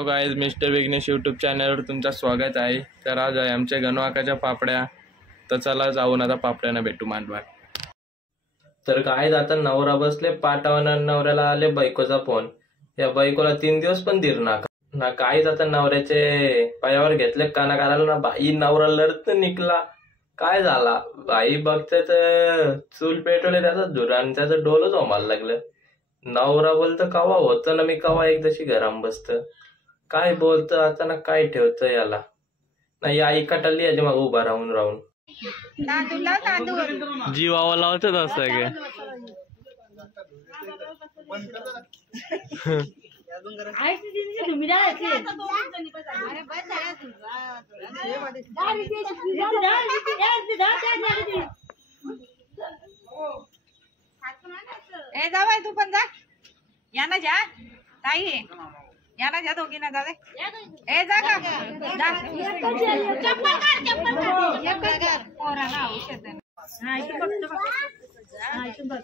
Hello guys, mister Vighnesh YouTube चॅनलवर तुमचं स्वागत आहे। तर आज आहे आमच्या गणवाकाच्या पापड्या, तर चला जाऊन आता पापड्यांना भेटू मांडवात। तर गाईज आता नवरा बसले पाटावर, नवऱ्याला आले बायकोचा फोन। या बायकोला 3 दिवस पण धीर ना गाईज आता नवऱ्याचे पायावर घेतले काना काढायला ना बाई, नवरा लढत निघला। काय झाला बाई बघते तर चूल पेटवले त्याचा धुर आणि त्याचं डोलंच होमायला लागलं। नवरा बोलतं कवा होतं ना मी कवा एकदाशी घराम बसत, काय बोलतं आता ना काय ठेवतं याला नाही। आई कटाली याच्या मागे उभा राहून राहून जीवावा लावतच असं काय। ए जा बाई तू पण जा, या ना जा ताई, या ना जा दोघी ना जा दे। ए जा का जा, चप्पल काढ पोराला औषध आहे। हा इथे बघ, हा इथे बघ,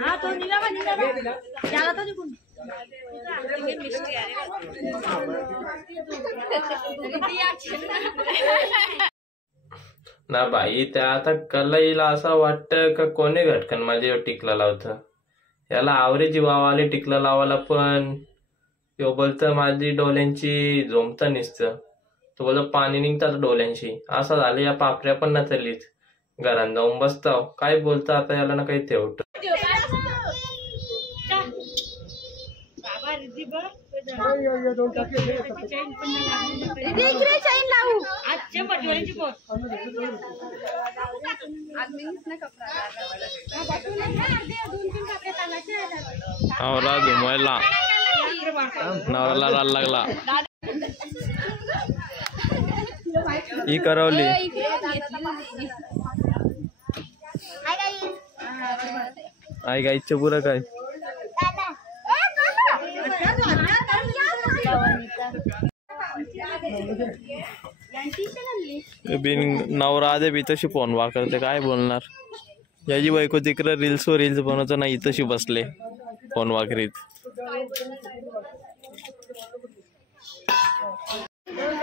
हा तो निघा त्याला तो निघून ना बाई। त्या आता कलाईला असं वाटतं का कोणी घटकन माझे टिकला लावतं, याला आवरे जीवावाले टिकला लावायला, पण तो बोलतं माझी डोल्यांची झोमतं निसतं, तो बोलतो पाणी निघतात डोल्यांशी। असं झालं या पापऱ्या पण ना तलीच घरात जाऊन बसताव, काय बोलतं आता याला ना काही ठेवत। नवरा धुमायला, नवऱ्याला राग लागला, ही करवली आई गाईच्या पुरं काय बिन नवरा आधे बी तशी फोन वाकरते, काय बोलणार। याची बायको तिकडे रील्स बनवतो ना, इथंशी बसले फोन वाकरीत।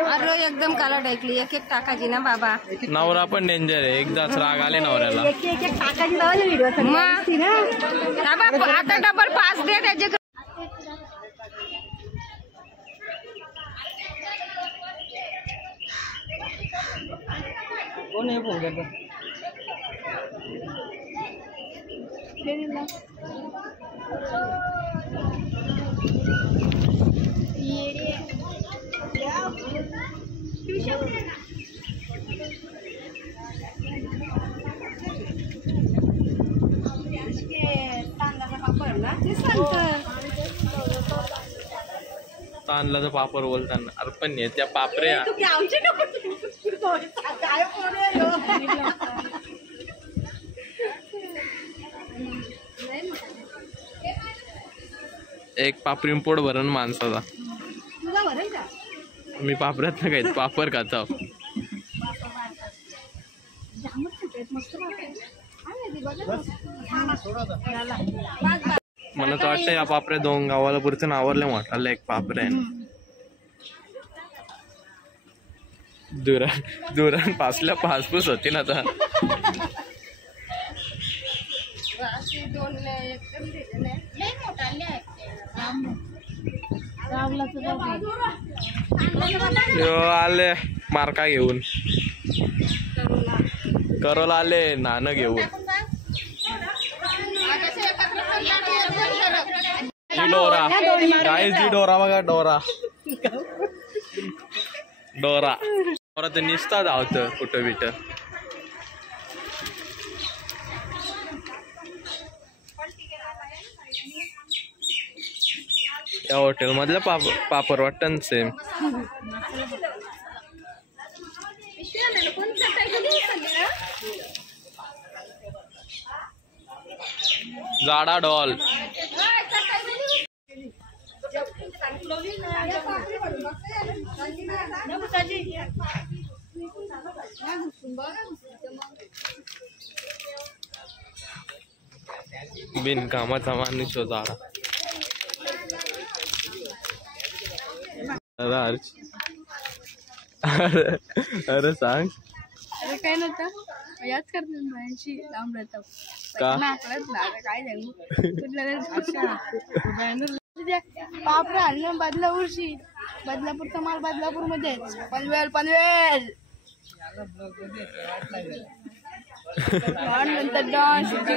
अरे एकदम काला टाकली, एक एक टाकायची ना बाबा। नवरा पण डेंजर आहे, एकदाच राग आले नवऱ्याला एक टाकायची आता डबल 5 दे त्याचे। कोण आहे फोन करतो तांदळाचं पापड बोलताना, अरे पण त्या पापऱ्या एक पापरी पोट भरण माणसाचा। मी पापऱ्यात ना काही पापड खाता मला तर वाटतं या पापऱ्या 2 गावाला पुरतं आवरले मोठाला एक पापऱ्या दुरण पासल्या पासपूस होती ना आता। आले मार्का घेऊन, करोला आले नाणं घेऊन। डोरा गाईस, जी डोरा बघा, डोरा डोरा डोरा तर निसता धावत कुठं बिट। या हॉटेल मधलं पापड वाटतं सेम। जाडा डॉल बिनकामाचा माणूस होता. राज अरे सांग. अरे काय नव्हतं याच करते बायांशी लांब राहतो का? काय पापड आणलं बदलापूरशी. बदलापूरचा माल बदलापूर मध्येच. पनवेल पनवेल डॉन म्हणतात. डॉन शुद्धी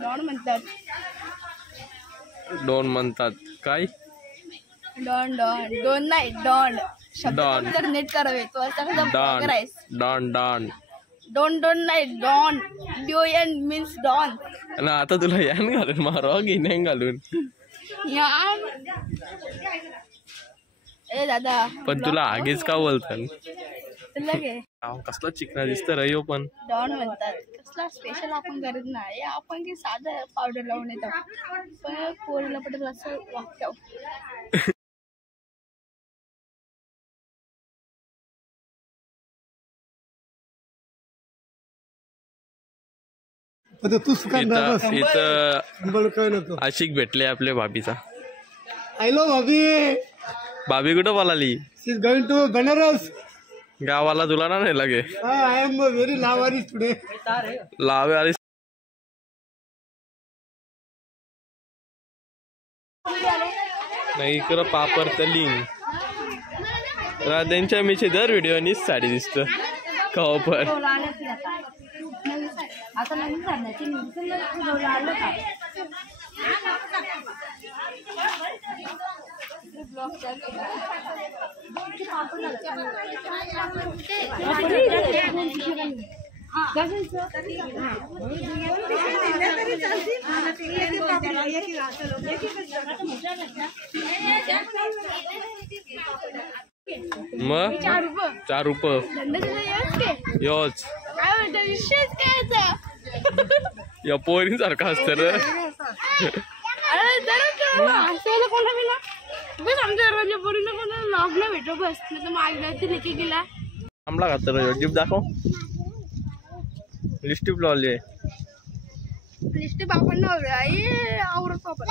डॉन म्हणतात. डॉन म्हणतात काय? डॉन डॉन डॉन नाही डॉन डॉन. शब्द नीट करावे. तो don don don don don नाही डॉन. DON means don. ना आता तुला यान घालून मारो घेणे घालून. यान ए दादा पण तुला आगीच का बोलतात? तुला घे. कसला चिकना दिसत रयो पण. डॉन म्हणतात. कसला स्पेशल आपण करत नाही. आपण की साधं पावडर लावून येतो पण पोरीला पटेल असं वागतो. इथं आशिक भेटले आपल्या भाभीचा. हॅलो भाभी. भाभी कुठं बोलाली? She is going to Banaras. गावाला तुला ना नाही लागे. आय एम व्हेरी लावारी टुडे. लावे आली. नाही इकडं पापर तलिंग त्यांच्या मीचे दर व्हिडिओ नीच साडी दिसत कवा पण. आता नवीन करण्याची मग 4 रुपये योच काय म्हणतो विशेष काय या पोरी सारखा असत रे. हसायला कोणा गेला बस आमच्या घराच्या पोरीला कोणाला लॉग नाही भेटो बस नाही तर मागल्या लेके गेला. आमला घात जीप दाखव. लिस्टिप लावली लिस्ट पापड नव्हे आवरत पापड.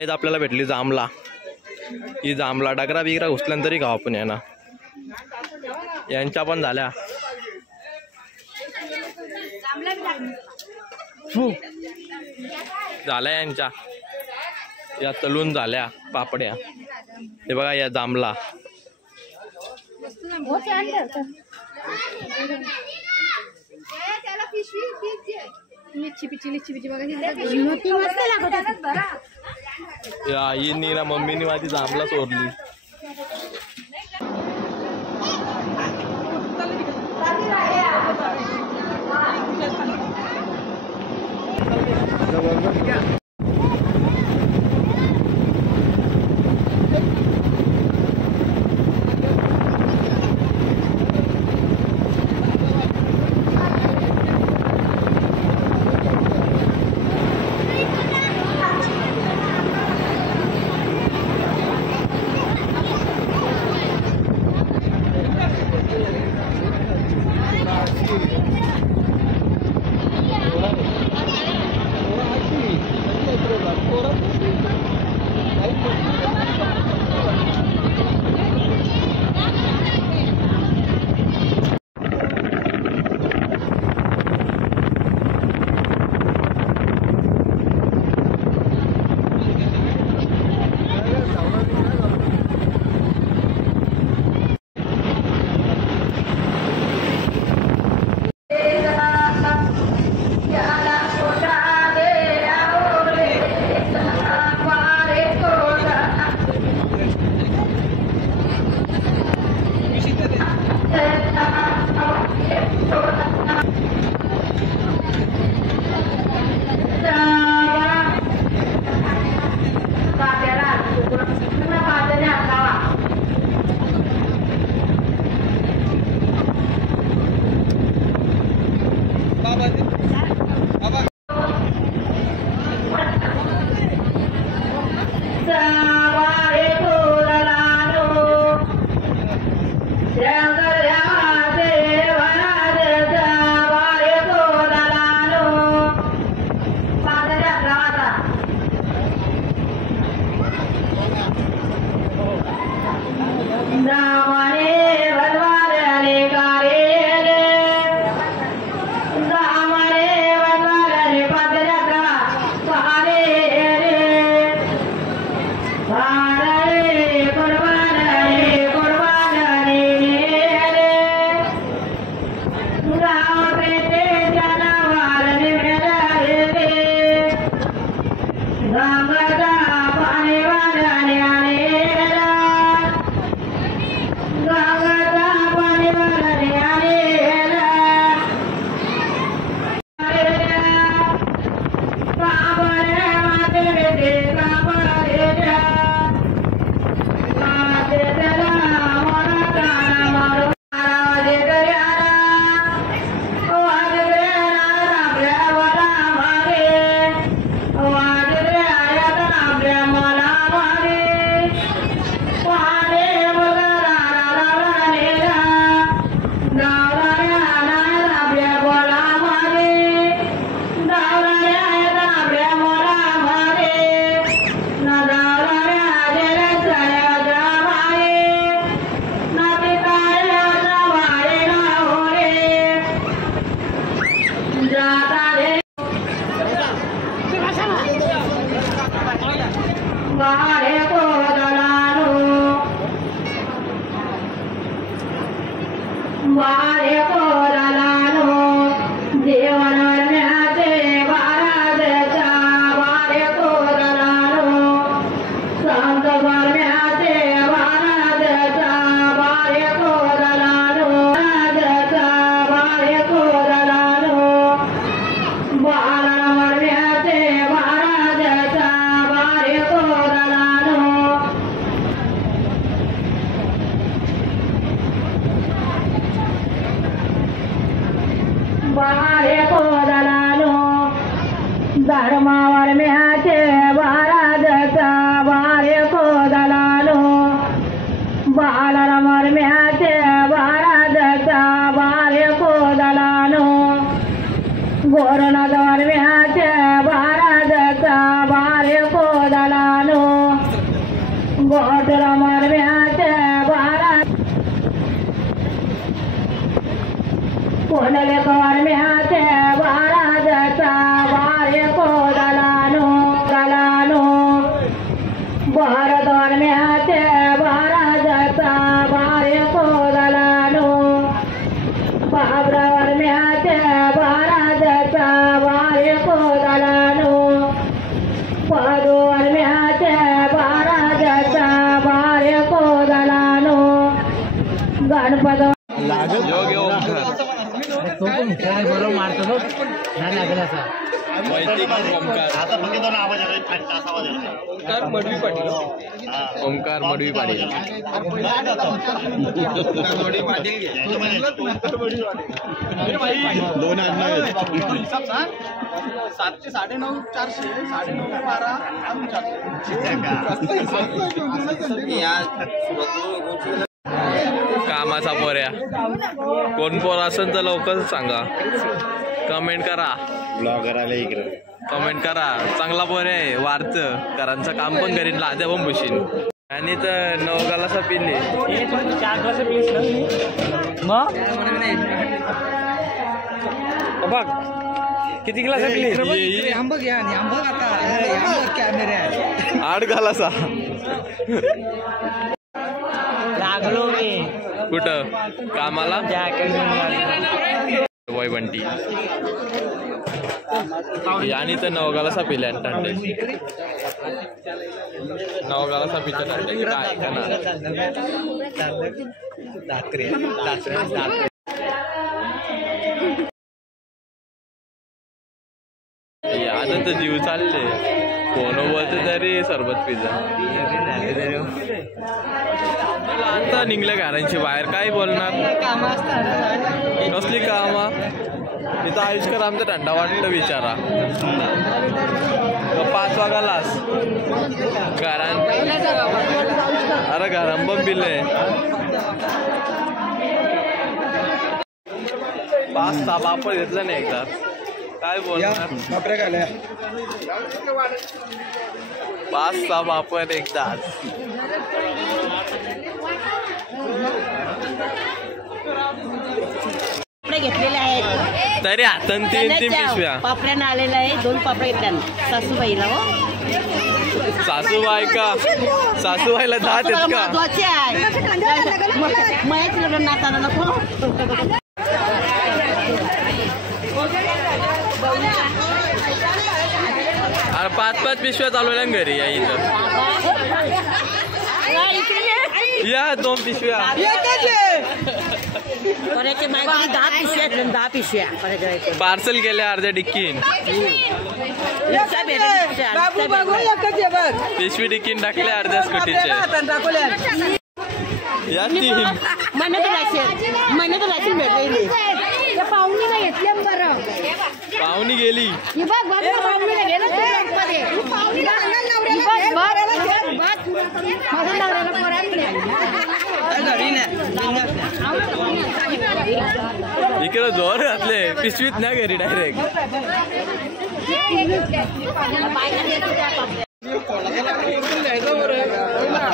आपल्याला भेटली जांभला. ही जांभला डगरा बिगरा घुसल्यानंतर तरी खाऊ आपण यांना. यांच्या पण झाल्या यांच्या या तलून झाल्या पापड्या. हे बघा या जांभला. या हिनी ना मम्मीनी माझी जांभला चोरली. धर्मावर म्याचे बाराजचा बारे कोदलानो बालरमर म्याचे बाराजचा बारे कोदलानो गोरनदवर म्याचे बाराजचा बारे कोदलानो गोटरमर म्याचे बारा कोडले कवर म्याचे बाराजचा बारे कोदलानो दलानो भारतवर म्याचे बाराजचा बारे कोदलानो बाबरावर म्याचे बाराजचा बारे कोदलानो पदोवर म्याचे बाराजचा बारे कोदलानो गणपत योगी ओंकार बरोबर मारतो नाही लागला असा वैदिक ओंकार आता बघितलं ना आवाज आला फाटला असा आवाज आला. ओंकार मडवी पाटील ओंकार मडवी पाटील दोन अण्णा आहेत. 7 ते 9:30 400 9:30 ते 12 कामाचा पोऱ्या कोण पोर असेल तर लवकर सांगा कमेंट करा ब्लॉगर आले इकडे. कमेंट करा चांगला पोरे आहे वारचं घरांचं काम पण करीन लाद्या पण भुशीन आणि तर 9 ग्लास पिले 4 ग्लास पिलीस मग बघ किती ग्लास पिली आंबा घ्या आणि आंबा आता कॅमेरा 8 ग्लास लागलो मी कुठं कामाला वय बंटी आणि तर 9 ग्लास पिल्या 9 ग्लास पिच्या काय आता तर जीव चालले कोण बोलते तरी सरबत पिझ्झा आता निघल्या घरांची बाहेर काय बोलणार कसली कामा तिथं आयुष्कर आमचं थंडा वाटतं विचारा 5 वागालास घरान अरे घरान पण पिल्ले 5-6 पापड घेतलं नाही एकदा काय बोलणार 5-6 पापड एकदाच कपडे घेतलेले आहेत. तरी हातान तीन पिशव्या. पापड्यानं आलेला आहे 2 पापड्या घेतल्या सासूबाईला. हो सासूबाई का? सासूबाईला दात आहेत का? महत्वाचे आहे. मयाच लग्न नाताना नको. अरे 5-5 पिशव्या चालवल्या ना घरी या इथं. या 2 पिशव्या. कोणाचे बायकोने 10 पिशव्या 10 पिशव्या पार्सल केले अर्ध्या डिक्कीन. पिशवी डिक्कीन टाकले अर्ध्या स्कूटीचे. या 3 महिन्यात राशीन भेटलेली. पाहुणीला घेतल्या बरं. पाहुणी गेली. इकडे जोर घातले पिशवीत ना घरी डायरेक्ट.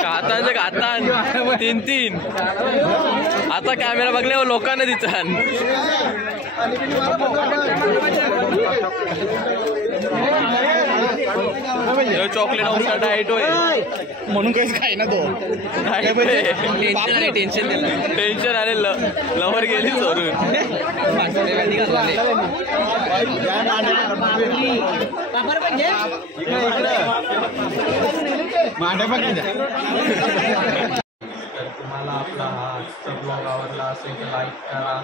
खातांचे खातान 3-3. आता कॅमेरा बघल्यावर लोकांना दिसतात. चॉकलेट औषध डाएट होय म्हणून काहीच खाई ना तो. टेन्शन आले लवर गेली चोरून. तुम्हाला आपला हा आजचा ब्लॉग आवडला असेल तर लाईक करा,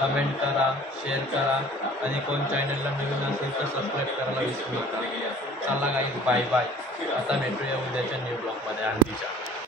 कमेंट करा, शेअर करा आणि कोण चॅनलला नवीन असेल तर सबस्क्राईब करायला विसरू नका. चला गाईज, बाय बाय. आता भेटूया उद्याच्या न्यू ब्लॉगमध्ये आणखीच्या.